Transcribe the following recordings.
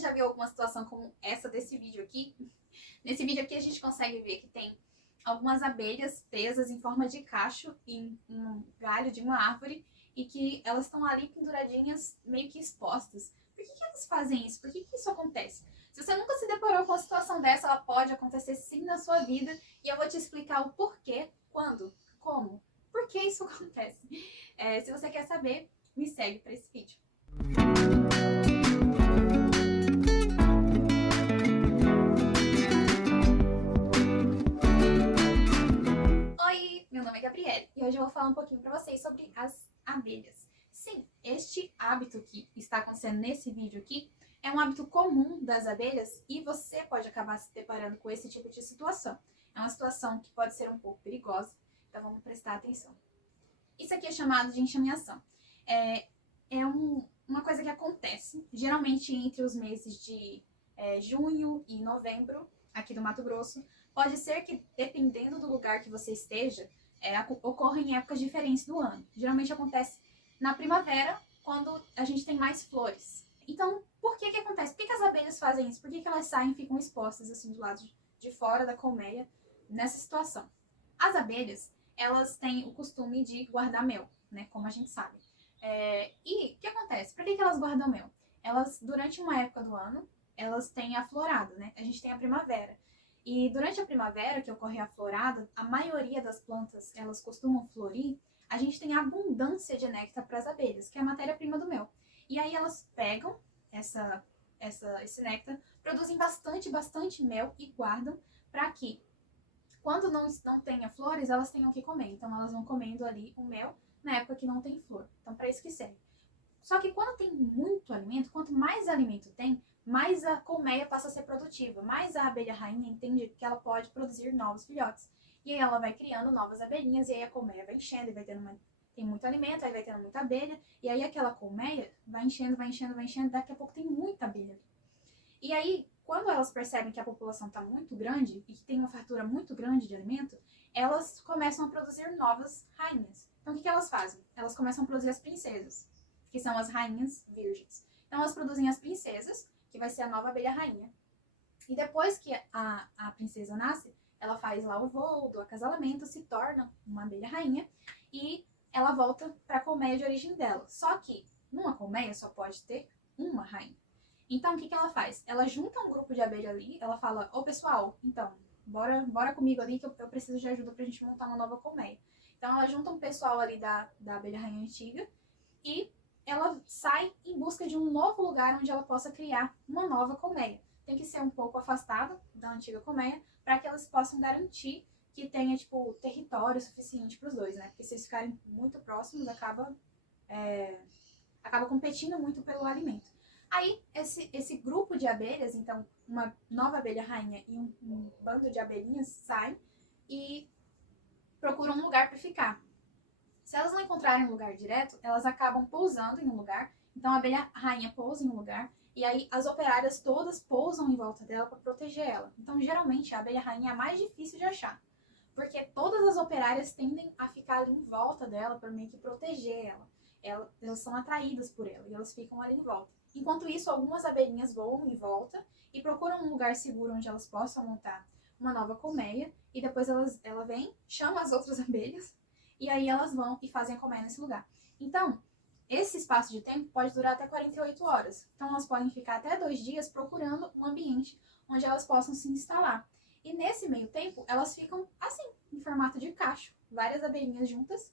já viu alguma situação como essa desse vídeo aqui? Nesse vídeo aqui a gente consegue ver que tem algumas abelhas presas em forma de cacho em um galho de uma árvore e que elas estão ali penduradinhas, meio que expostas. Por que elas fazem isso? Por que isso acontece? Se você nunca se deparou com uma situação dessa, ela pode acontecer sim na sua vida e eu vou te explicar o porquê, quando, como, por que isso acontece. Se você quer saber, me segue para esse vídeo. Oi, meu nome é Gabriele e hoje eu vou falar um pouquinho para vocês sobre as abelhas. Sim, este hábito que está acontecendo nesse vídeo aqui é um hábito comum das abelhas e você pode acabar se deparando com esse tipo de situação. É uma situação que pode ser um pouco perigosa, então vamos prestar atenção. Isso aqui é chamado de enxameação. Uma coisa que acontece geralmente entre os meses de junho e novembro, aqui do Mato Grosso. Pode ser que, dependendo do lugar que você esteja, ocorra em épocas diferentes do ano. Geralmente acontece na primavera, quando a gente tem mais flores. Então, por que acontece? Por que as abelhas fazem isso? Por que elas saem e ficam expostas assim do lado de fora da colmeia nessa situação? As abelhas, elas têm o costume de guardar mel, né? Como a gente sabe. E o que acontece? Por que elas guardam mel? Elas, durante uma época do ano, elas têm a florada, né? A gente tem a primavera. E durante a primavera, que ocorre a florada, a maioria das plantas, elas costumam florir, a gente tem abundância de néctar para as abelhas, que é a matéria-prima do mel. E aí elas pegam esse néctar, produzem bastante mel e guardam para que, quando não tenha flores, elas tenham o que comer. Então elas vão comendo ali o mel na época que não tem flor. Então para isso que serve. Só que quando tem muito alimento, quanto mais alimento tem, mais a colmeia passa a ser produtiva, mais a abelha rainha entende que ela pode produzir novos filhotes. E aí ela vai criando novas abelhinhas, e aí a colmeia vai enchendo, e vai tendo tem muito alimento, aí vai tendo muita abelha, e aí aquela colmeia vai enchendo, daqui a pouco tem muita abelha ali. E aí, quando elas percebem que a população está muito grande, e que tem uma fartura muito grande de alimento, elas começam a produzir novas rainhas. Então o que elas fazem? Elas começam a produzir as princesas, que são as rainhas virgens. Então elas produzem as princesas, que vai ser a nova abelha rainha. E depois que a princesa nasce, ela faz lá o voo do acasalamento, se torna uma abelha rainha e ela volta para a colmeia de origem dela. Só que numa colmeia só pode ter uma rainha. Então o que ela faz? Ela junta um grupo de abelha ali, ela fala: ô pessoal, então, bora comigo ali que eu preciso de ajuda pra gente montar uma nova colmeia. Então ela junta um pessoal ali da abelha rainha antiga e ela sai em busca de um novo lugar onde ela possa criar uma nova colmeia. Tem que ser um pouco afastado da antiga colmeia para que elas possam garantir que tenha tipo território suficiente para os dois, né? Porque se eles ficarem muito próximos, acaba competindo muito pelo alimento. Aí esse grupo de abelhas, então uma nova abelha rainha e um bando de abelhinhas saem e procuram um lugar para ficar. Se elas não encontrarem um lugar direto, elas acabam pousando em um lugar. Então a abelha rainha pousa em um lugar e aí as operárias todas pousam em volta dela para proteger ela. Então geralmente a abelha rainha é a mais difícil de achar, porque todas as operárias tendem a ficar ali em volta dela para meio que proteger ela. Elas são atraídas por ela e elas ficam ali em volta. Enquanto isso, algumas abelhinhas voam em volta e procuram um lugar seguro onde elas possam montar uma nova colmeia e depois ela vem, chama as outras abelhas e aí elas vão e fazem a colmeia nesse lugar. Então, esse espaço de tempo pode durar até 48 horas. Então, elas podem ficar até 2 dias procurando um ambiente onde elas possam se instalar. E nesse meio tempo, elas ficam assim, em formato de cacho, várias abelhinhas juntas,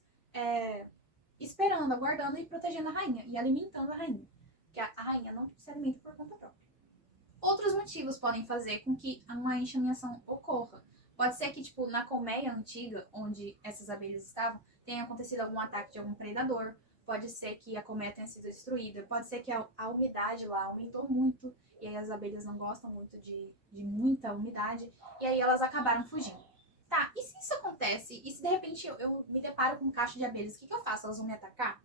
esperando, aguardando e protegendo a rainha e alimentando a rainha. Porque a rainha não se alimenta por conta própria. Outros motivos podem fazer com que uma enxameação ocorra. Pode ser que, tipo, na colmeia antiga, onde essas abelhas estavam, tenha acontecido algum ataque de algum predador. Pode ser que a colmeia tenha sido destruída. Pode ser que a umidade lá aumentou muito. E aí as abelhas não gostam muito de muita umidade. E aí elas acabaram fugindo. Tá, e se isso acontece? E se de repente eu me deparo com um cacho de abelhas? O que eu faço? Elas vão me atacar?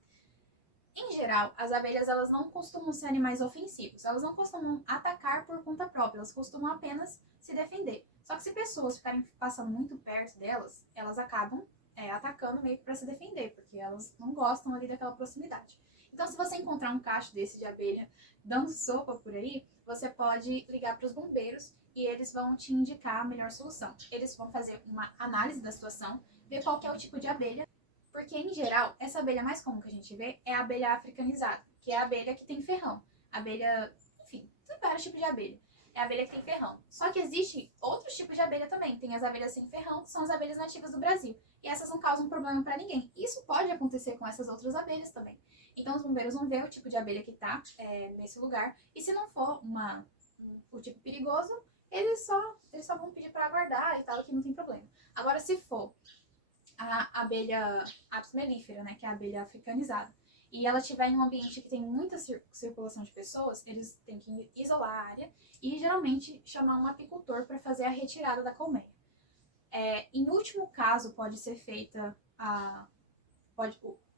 Em geral, as abelhas elas não costumam ser animais ofensivos. Elas não costumam atacar por conta própria. Elas costumam apenas se defender. Só que se pessoas ficarem passando muito perto delas, elas acabam atacando meio que para se defender, porque elas não gostam ali daquela proximidade. Então, se você encontrar um cacho desse de abelha dando sopa por aí, você pode ligar para os bombeiros e eles vão te indicar a melhor solução. Eles vão fazer uma análise da situação, ver qual que é o tipo de abelha, porque em geral, essa abelha mais comum que a gente vê é a abelha africanizada, que é a abelha que tem ferrão. Abelha, enfim, tem vários tipos de abelha. É a abelha que tem ferrão. Só que existe outros tipos de abelha também. Tem as abelhas sem ferrão, que são as abelhas nativas do Brasil. E essas não causam problema para ninguém. Isso pode acontecer com essas outras abelhas também. Então os bombeiros vão ver o tipo de abelha que tá nesse lugar. E se não for o tipo perigoso, eles só vão pedir para aguardar e tal, que não tem problema. Agora, se for a abelha Apis mellifera, né, que é a abelha africanizada, e ela estiver em um ambiente que tem muita circulação de pessoas, eles têm que isolar a área e geralmente chamar um apicultor para fazer a retirada da colmeia. Em último caso, pode ser feita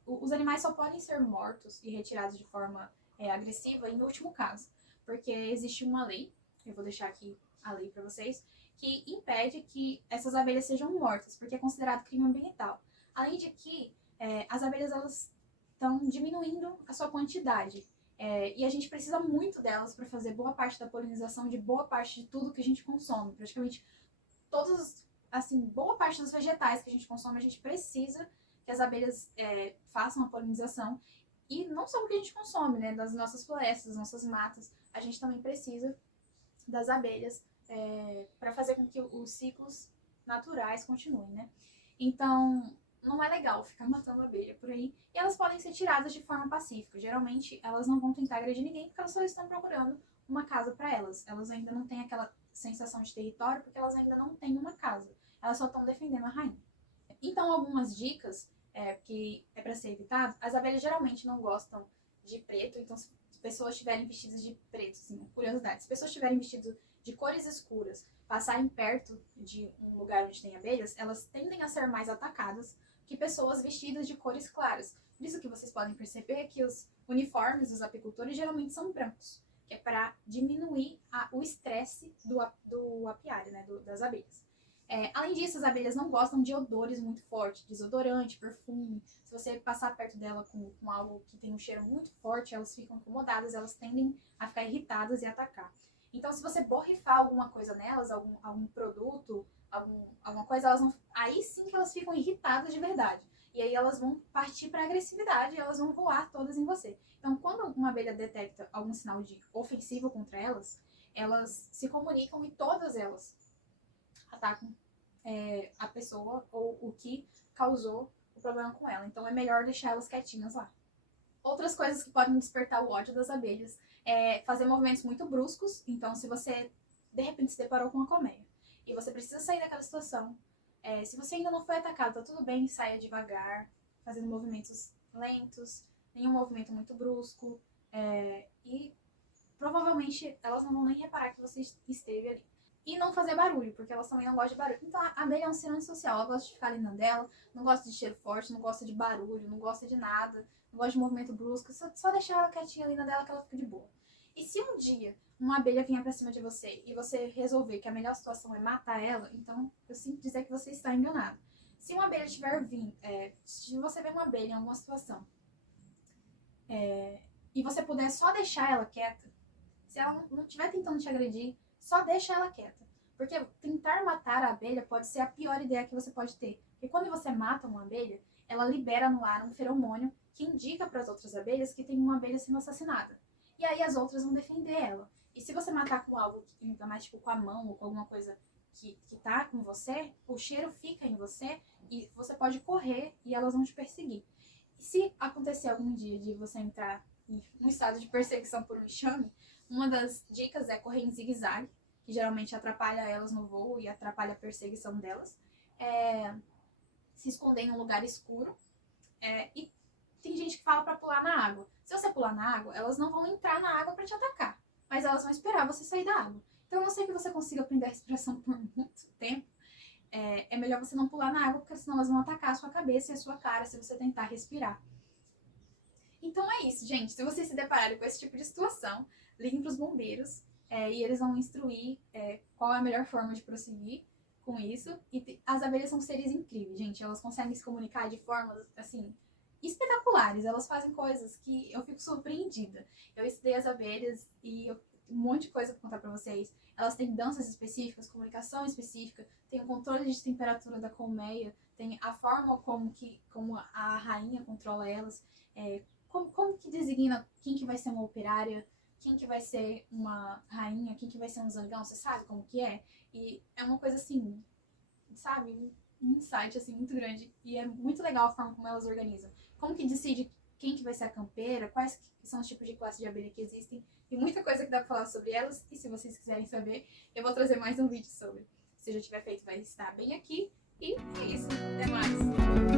os animais só podem ser mortos e retirados de forma agressiva em último caso, porque existe uma lei, eu vou deixar aqui a lei para vocês, que impede que essas abelhas sejam mortas, porque é considerado crime ambiental. Além de que as abelhas elas estão diminuindo a sua quantidade. E a gente precisa muito delas para fazer boa parte da polinização de boa parte de tudo que a gente consome. Praticamente boa parte dos vegetais que a gente consome, a gente precisa que as abelhas façam a polinização. E não só o que a gente consome, né? Das nossas florestas, das nossas matas, a gente também precisa das abelhas para fazer com que os ciclos naturais continuem, né? Então, não é legal ficar matando abelha por aí. E elas podem ser tiradas de forma pacífica. Geralmente, elas não vão tentar agredir ninguém porque elas só estão procurando uma casa para elas. Elas ainda não têm aquela sensação de território porque elas ainda não têm uma casa. Elas só estão defendendo a rainha. Então, algumas dicas que é para ser evitado. As abelhas geralmente não gostam de preto. Então, se pessoas estiverem vestidas de preto, assim, curiosidade, se pessoas estiverem vestidas de cores escuras, passarem perto de um lugar onde tem abelhas, elas tendem a ser mais atacadas que pessoas vestidas de cores claras. Por isso que vocês podem perceber que os uniformes dos apicultores geralmente são brancos, que é para diminuir o estresse do apiário, né, das abelhas. Além disso, as abelhas não gostam de odores muito fortes, desodorante, perfume. Se você passar perto dela com algo que tem um cheiro muito forte, elas ficam incomodadas, elas tendem a ficar irritadas e atacar. Então, se você borrifar alguma coisa nelas, algum produto, alguma coisa, aí sim que elas ficam irritadas de verdade. E aí elas vão partir para agressividade e elas vão voar todas em você. Então, quando uma abelha detecta algum sinal de ofensivo contra elas, elas se comunicam e todas elas atacam a pessoa ou o que causou o problema com ela. Então, é melhor deixar elas quietinhas lá. Outras coisas que podem despertar o ódio das abelhas é fazer movimentos muito bruscos. Então, se você, de repente, se deparou com uma colmeia e você precisa sair daquela situação, se você ainda não foi atacado, tá tudo bem, saia devagar, fazendo movimentos lentos, nenhum movimento muito brusco, e provavelmente elas não vão nem reparar que você esteve ali. E não fazer barulho, porque elas também não gostam de barulho. Então, a abelha é um ser antissocial. Ela gosta de ficar ali na dela, não gosta de cheiro forte, não gosta de barulho, não gosta de nada, não gosta de movimento brusco. Só deixar ela quietinha ali na dela que ela fica de boa. E se um dia uma abelha vier pra cima de você e você resolver que a melhor situação é matar ela, então eu sinto dizer que você está enganado. Se uma abelha estiver vindo, se você ver uma abelha em alguma situação e você puder só deixar ela quieta, se ela não estiver tentando te agredir, só deixa ela quieta. Porque tentar matar a abelha pode ser a pior ideia que você pode ter. Porque quando você mata uma abelha, ela libera no ar um feromônio que indica para as outras abelhas que tem uma abelha sendo assassinada. E aí as outras vão defender ela. E se você matar com algo, ainda mais tipo com a mão ou com alguma coisa que tá com você, o cheiro fica em você e você pode correr e elas vão te perseguir. E se acontecer algum dia de você entrar em um estado de perseguição por um enxame, uma das dicas é correr em zigue-zague, que geralmente atrapalha elas no voo e atrapalha a perseguição delas. Se esconder em um lugar escuro. E tem gente que fala para pular na água. Se você pular na água, elas não vão entrar na água para te atacar, mas elas vão esperar você sair da água. Então, a não ser que você consiga aprender a respiração por muito tempo, é melhor você não pular na água, porque senão elas vão atacar a sua cabeça e a sua cara se você tentar respirar. Então é isso, gente. Se vocês se depararem com esse tipo de situação, liguem para os bombeiros e eles vão instruir qual é a melhor forma de prosseguir com isso. E as abelhas são seres incríveis, gente. Elas conseguem se comunicar de formas, assim, espetaculares. Elas fazem coisas que eu fico surpreendida. Eu estudei as abelhas e um monte de coisa pra contar pra vocês. Elas têm danças específicas, comunicação específica, tem o controle de temperatura da colmeia, tem a forma como a rainha controla elas, como que designa quem que vai ser uma operária, quem que vai ser uma rainha, quem que vai ser um zangão, você sabe como que é? E é uma coisa assim, sabe, um insight assim muito grande. E é muito legal a forma como elas organizam. Como que decide quem que vai ser a campeira, quais que são os tipos de classe de abelha que existem. Tem muita coisa que dá pra falar sobre elas. E se vocês quiserem saber, eu vou trazer mais um vídeo sobre. Se eu já tiver feito, vai estar bem aqui. E é isso. Até mais!